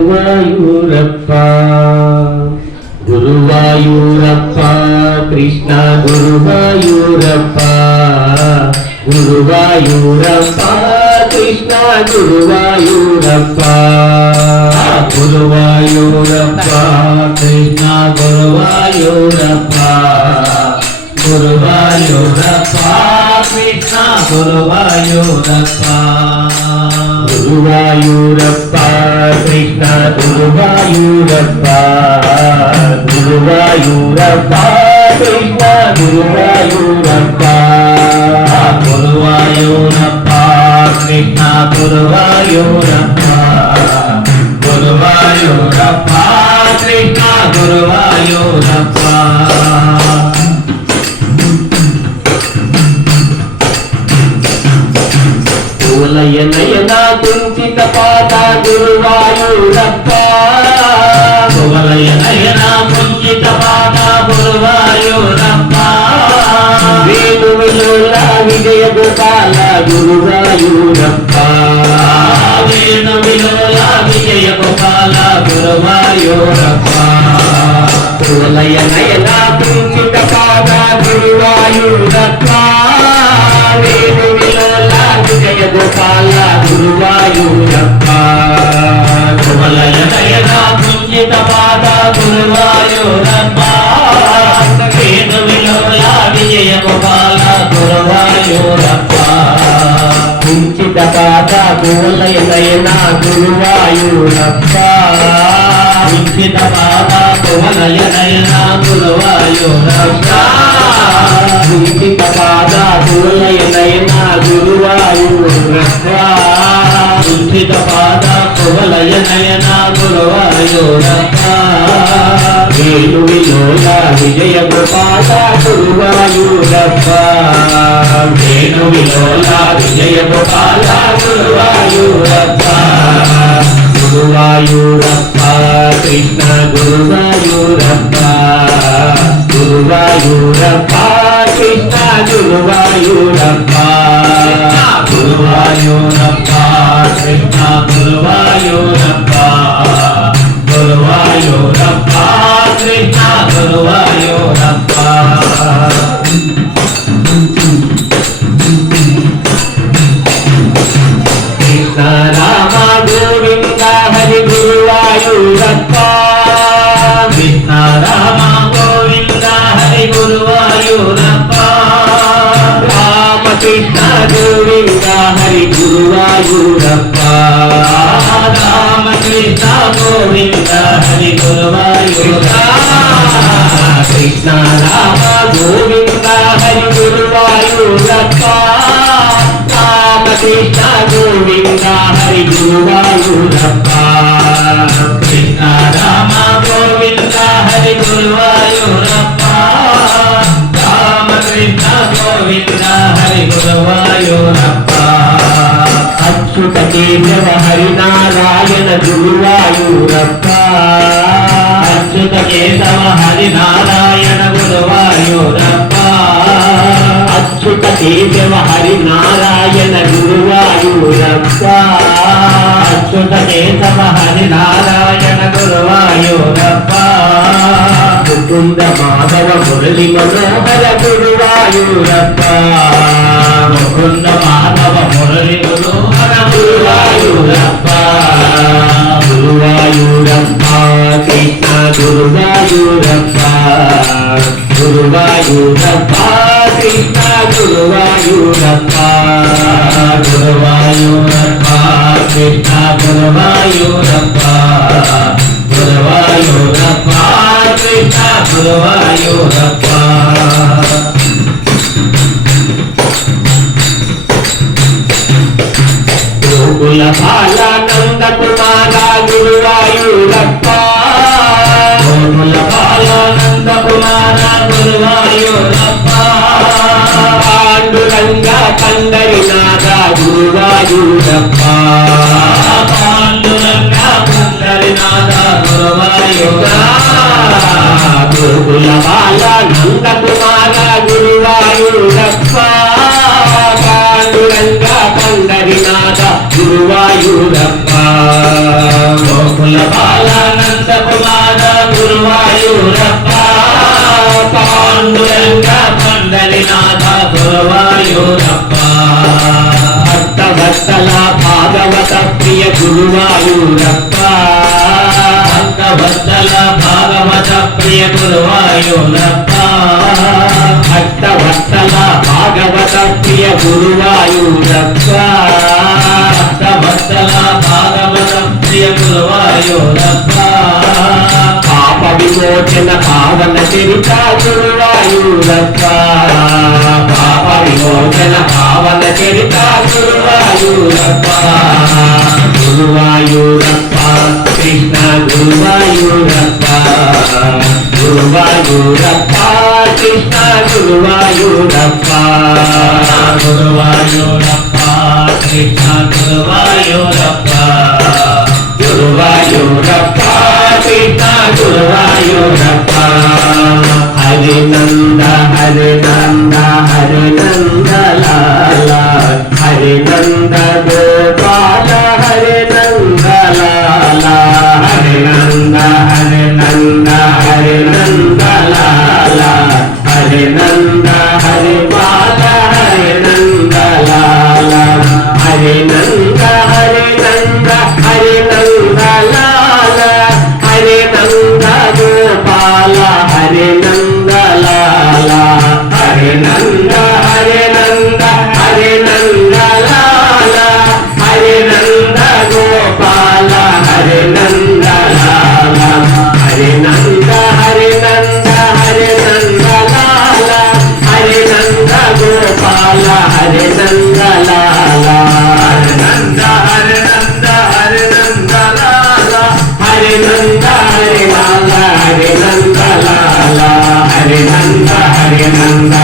గురువాయూరప్ప గురువాయూరప్ప కృష్ణ గురువాయూరప్ప గురువాయూరప్ప కృష్ణ గురువాయూరప్ప గురువాయూరప్ప కృష్ణ గురువాయూరప్ప గురువాయూరప్ప కృష్ణ గురువాయూరప్ప గురువాయూరప్ప కృష్ణ గురువాయూరప్ప గురువాయూరప్ప కృష్ణ గురువాయూరప్ప గురువాయూరప్ప కృష్ణ గురువాయూరప్ప గురువాయూరప్ప కృష్ణ గురువాయూరప్ప కువలయనయన కుంచిత పాద గురువాయూరప్ప కువలయనయన కుంచిత పాద గురువాయూరప్ప వేణువిలోల విజయ గోపాల గురువాయూరప్ప వేణువిలోల విజయ గోపాల గురువాయూరప్ప కువలయనయన కుంచిత పాద గురువాయూరప్ప వేణువిలోల విజయ గోపాల గురువాయూరప్ప కువలయనయన కుంచిత పాద గురువాయూరప్ప వేణువిలోల విజయ గోపాల గురువాయూరప్ప కుంచిత పాద కువలయనయన గురువాయూరప్ప కుంచిత పాద కువలయనయన గురువాయూరప్ప కుంచిత పాద కువలయనయన గురువాయూరప్ప కుంచిత పాద కువలయనయన గురువాయూరప్ప వేణువిలోల విజయ గోపాల గురువాయూరప్ప వేణువిలోల విజయ గోపాల గురువాయూరప్ప గురువాయూరప్ప కృష్ణ గురువాయూరప్ప గురువాయూరప్ప కృష్ణ గురువాయూరప్ప గురువాయూరప్ప కృష్ణ గురువాయూరప్ప గురువాయూరప్ప కృష్ణ గురువాయూరప్ప కృష్ణ రామ గోవింద హరి గురువాయూరప్ప కృష్ణ రామ గోవింద హరి గురువాయూరప్ప రామకృష్ణ గోవింద హరి గురువాయూరప్ప రామకృష్ణ గోవింద హరి గురువాయూరప్ప కృష్ణ రామ గోవింద హరి గురువాయూరప్ప రామకృష్ణ గోవింద హరి గురువాయూరప్ప కృష్ణ రామ గోవింద హరి గురువాయూరప్ప రామకృష్ణ గోవింద హరి గురువాయూరప్ప అచ్యుత కేశవ హరి నారాయణ గురువాయూరప్ప అచ్యుత కేశవ హరి నారాయణ గురువాయూరప్ప అచ్యుత కేశవ హరి నారాయణ గురువాయూరప్ప అచ్యుత కేశవ హరి నారాయణ గురువాయూరప్ప ముకుంద మాధవ మురళి మనోహర గురువాయూరప్ప ముకుంద మాధవ మురళి మనోహర గురువాయూరప్ప గురువాయూరప్ప కృష్ణ గురువాయూరప్ప గురువాయూరప్ప కృష్ణ గురువాయూరప్ప గురువాయూరప్ప కృష్ణ గురువాయూరప్ప గురువాయూరప్ప కృష్ణ గురువాయూరప్ప గోకుల బాలానంద కుమార గురువాయూరప్ప గోకుల బాలానంద కుమార గురువాయూరప్ప పాండురంగ కందరినాథ గురువాయూరప్ప పాండురంగ కందరినాథ గురువాయూరప్ప గోకుల బాలానంద కుమార గురువాయూరప్ప పాండురంగ కందరినాథ గురువాయూరప్ప గురువాయూరప్ప భక్తవత్సల భాగవత ప్రియ గురువాయూరప్ప భక్తవత్సల భాగవత ప్రియ గురువాయూరప్ప భక్తవత్సల భాగవత ప్రియ గురువాయూరప్ప పాప విమోచన పావన చరిత గురువాయూరప్ప పాప విమోచన పావన చరిత గురువాయూరప్ప గురువాయూరప్ప కృష్ణ గురువాయూరప్ప గురువాయూరప్ప కృష్ణ గురువాయూరప్ప గురువాయూరప్ప కృష్ణ గురువాయూరప్ప గురువాయూరప్ప కృష్ణ గురువాయూరప్ప హరినంద హరినంద హరినంద లాల హరినంద గోపాల హరినంద లాల హరినంద హరినంద హరినంద లాల హరినంద హరిపాల హరినంద లాల హరినంద హరినంద హరినంద లాల హరినంద గోపాల హరినంద లాల హరినంద హరినంద హరినంద లాల హరినంద గోపాల హరినంద లాల హరినంద హరినంద హరినంద లాల హరినంద గోపాల హరినంద లాల హరినంద హరినంద హరినంద లాల హరినంద హరినంద హరినంద లాల హరినంద హరినంద